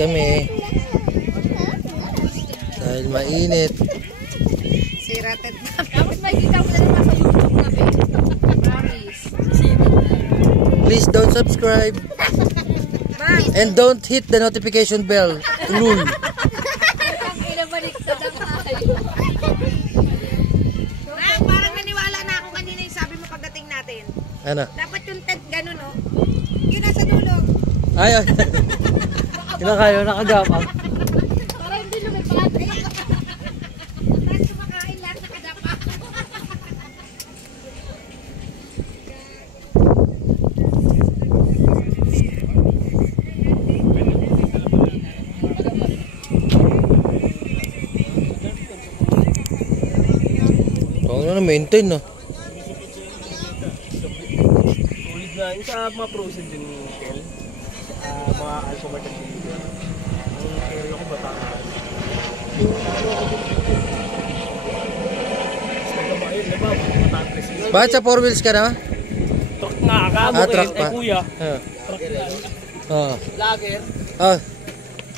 kami. Dahil mainit. Sirated na. Tapos makikita mo na naman sa YouTube na Paris. Please don't subscribe. And don't hit the notification bell. Ulul. Parang naniwala na ako kanina yung sabi mo pagdating natin. Ano? Dapat yung tent gano'n, no? Yun nasa dulo. Ay, kinakayo, nakagapang. Parang hindi lumipad. Tapos kumakain lahat nakadapa. Oo na, maintain na. Ulit na, yung sa mga frozen din, Kel. Mga alpha-market dito. Ang area ko, Batangas. Bakit sa 4 wheels ka na? Truck nga, kamo Truck pa. kuya. Truck yan. Lager.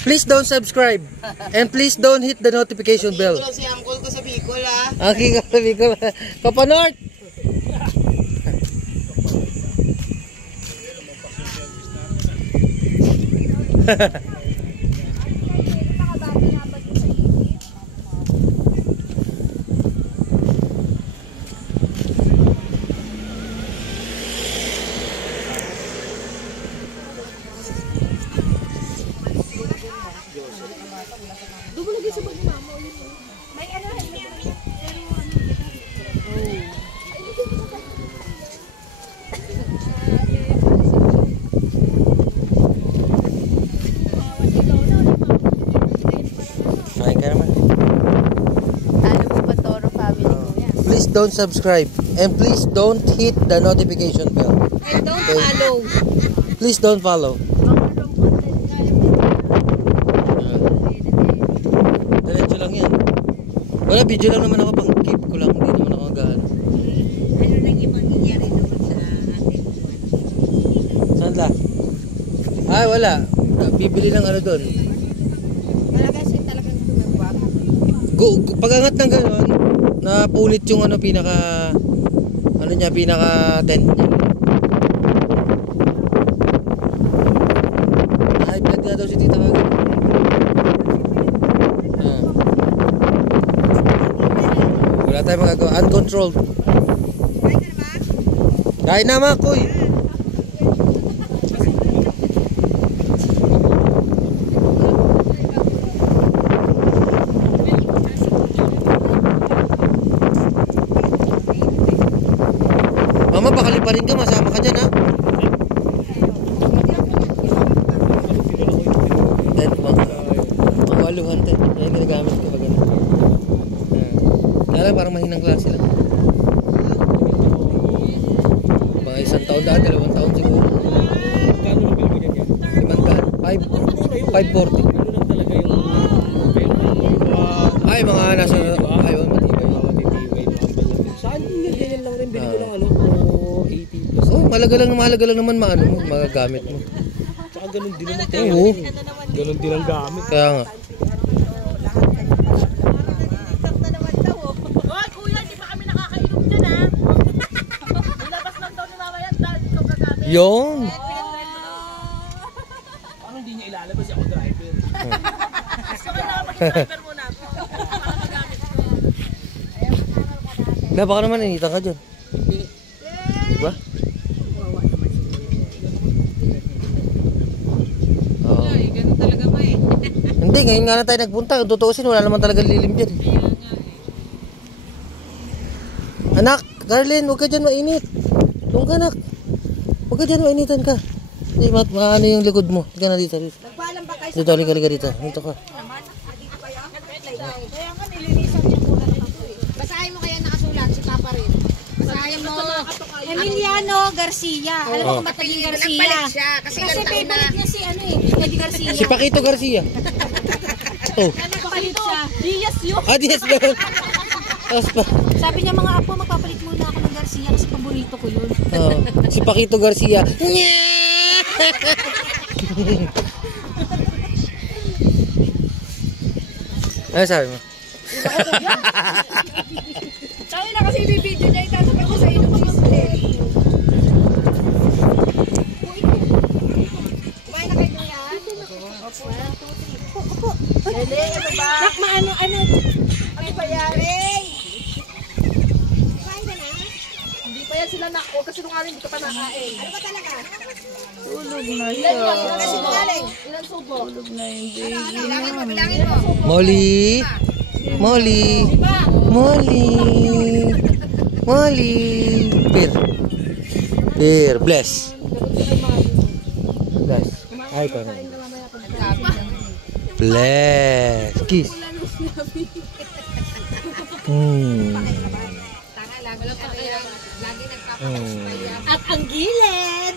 Please don't subscribe. And please don't hit the notification bell. Ito lang si uncle ko sa Bicol, ha? Ang ka sa Bicol. Kapanort! Please don't subscribe and please don't hit the notification bell. And don't follow. Please don't follow. Diretso lang yan. Wala, video lang naman ako, pang keep ko lang, hindi naman ako gano'n. Ano nang ibang nangyari naman sa atin? Saan la? Ay, wala. Bibili ng ano doon. Wala kasi talagang tumagwag. Pag-angat ng gano'n, napunit yung ano pinaka tent niya. High blood nga daw si Tita Kag. Wala tayong magagawa. Uncontrolled. Kain na mga kuy. Mama, bakali pa rin ka, masama ka dyan, ha? Tent mo. Pangwaluhan tent. Yan ginagamit ko pag gano'n. Kaya lang, parang mahinang klase lang. Mga 1 taon daan, 2 taon siguro. 540. Ay, mga nasa... Ayaw, matibay. Saan yung ganyan lang rin, bili ko lang ano, 80 plus. Oh, mahalaga lang naman magagamit mo. Tsaka ganun din naman. Oo. Ganun din ang gamit. Kaya nga. Hoy, kuya, di pa kami nakakainom dyan, ha? Ilabas lang daw ni mama yan dahil ito gagamit. Yun. Paano hindi niya ilalabas ako driver? Gusto ko na mag-driver muna ako. Na, baka naman initan ka dyan. Diba? Oo. Ganun talaga ba eh. Hindi, ngayon nga na tayo nagpunta. Kung tutuusin, wala naman talaga lilim dyan. Anak, Carlin, huwag ka dyan mainit. Doon ka, anak. Huwag ka dyan mainitan ka. Hindi, maano yung likod mo. Hindi ka na dito. Nagpaalam ba kayo? Dito, halika dito. Dito ka. Kaya nga nilinisan niya muna dito eh. Basahin mo kaya nakasulat si Papa rin. Basahin mo. Emiliano Garcia. Alam mo kung ba't naging Garcia? Nagpalit siya. Kasi favorite niya si ano eh, Eddie Garcia. Si Paquito Garcia. Oh. Nagpapalit siya. Diaz yun. Ah, yes, ganun. Sabi niya mga apo, magpapalit muna ako ng Garcia kasi paborito ko yun. Si Paquito Garcia. Ano sabi mo? Tayo na kasi ibibidyo niya, itatapat ko sa ilong system. Kumain na kayo yan? Opo. 1, 2, 3. Opo. Ano ba? Nak, ano? Ano ba yan? Kumain ka na? Hindi pa yan sila nak. Huwag kasi nung hindi ka pa nakain. Ano ba talaga? Tulog na siya. Kasi galing. Ilan subo? Tulog na yung baby. Bilangin mo. Molly! Molly! Molly! Molly! Peer, bless. Bless. Ay, ikaw na. Bless. Kiss. Tanga lang. Lagi nagpapakas. Mm. At ang gilid.